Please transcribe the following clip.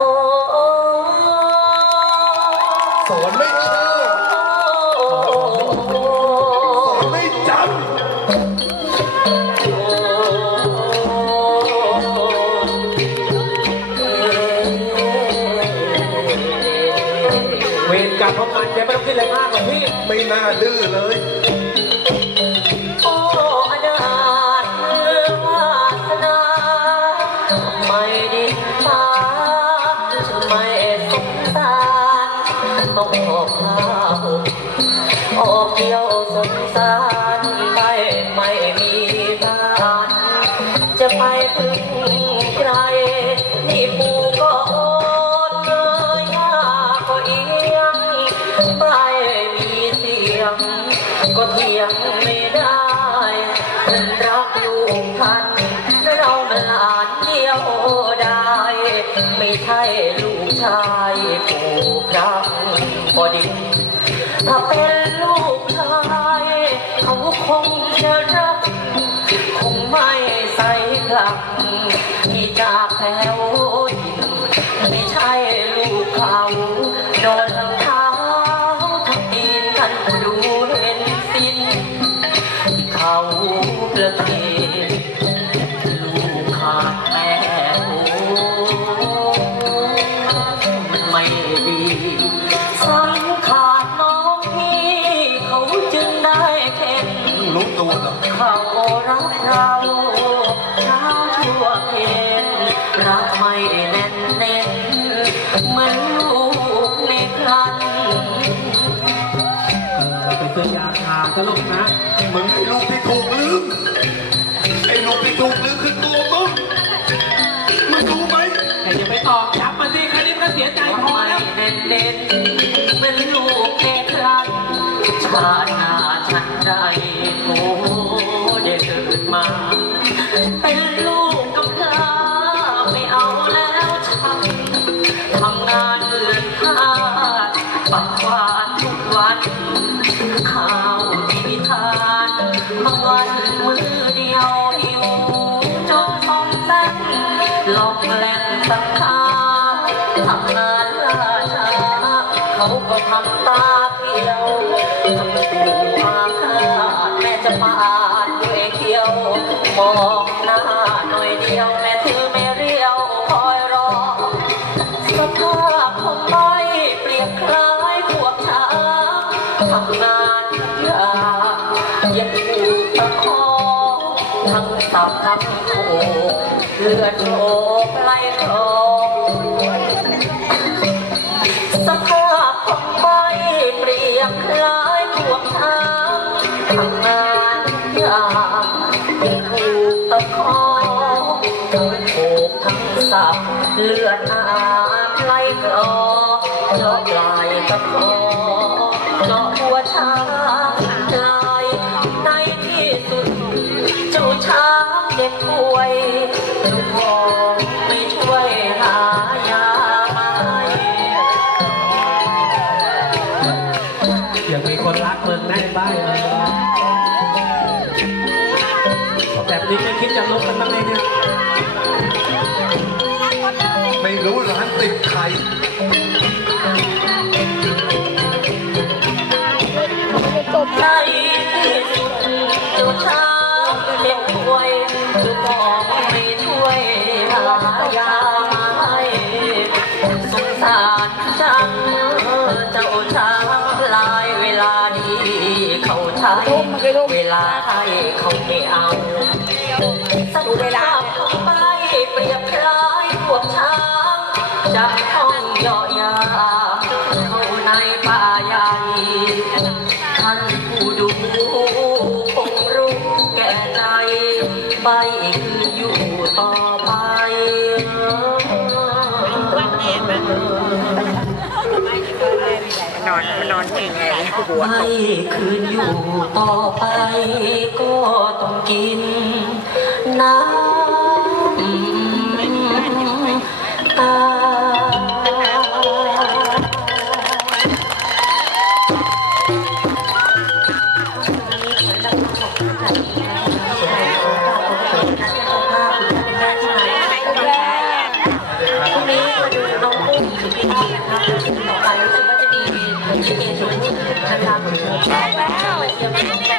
สอนไม่เชื่อสอนไม่จเวรกรรมของมันแกไม่ต้องคิดอะไรมากหรอกพี่ำไม่น่าดื้อเลย องหอบผ้าห่มออกเที่ยวสงสารไปไม่มีบ้าน จะไปพึ่งใคร นี่ปูก็โอนเลยยาก็เอียงไปมีเสียง ก็เทียงไม่ได้ ไม่ใช่ลูกชายผู้พระบดีถ้าเป็นลูกชายเขาคงจะรัก คงไม่ใส่กลับที่จากแถวดินไม่ใช่ลูกเขาโดน ได้เข็นรู้ตัวเหรอเขารักเราเช้าชั่วเพนรักไม่แน่นเน้นเหมือนลูกในครันเป็นตัวยาชาตลกนะ มึงไอ้ลูกที่ถูกลืมไอ้ลูกที่ถูกลืม ชาติหน้าฉันได้โอ้ได้เกิดมา เป็นลูกกำพร้าไม่เอาแล้วฉันทำงานเลื่อนข้าปักวาดทุกวันข้าวที่ทานบางวันมือเดียว ปาดด้วยเขี้ยว มองหน้าหน่อยเดียวแม่ถือไม่เรียวคอยรอ สภาพของไม่เปรียบคล้ายพวกช้างทำงานยากยังถูกตะคองทั้งสับทั้งโขกเลือดโชกไหลคอ ทั้งสับเลือดอาบไหลกรอกเพราะลายตะคอเพราะหัวช้างลายในที่สุดเจ้าช้างเด็กป่วยลูกพ่อไม่ช่วยหายามาให้ยังมีคนรักมึงแน่บ้างเลยแบบนี้ไม่คิดจะลบกันบ้างไงเนี่ย เจ้าช้างเด็กป่วลูกพ่อไม่ช่วยหายามาให้สงสารจังเจ้าช้างลายเวลาดีเขาใช้เวลาให้เขาไม่เอาสักเวลาขไปเปรียบคล้ายพวกช้างจับห้องเหยา ไปคืนอยู่ต่อไปนอนมันนอนเองไงหัวใบคืนอยู่ต่อไปก็ต้องกิน 去点什么 selanjutnya.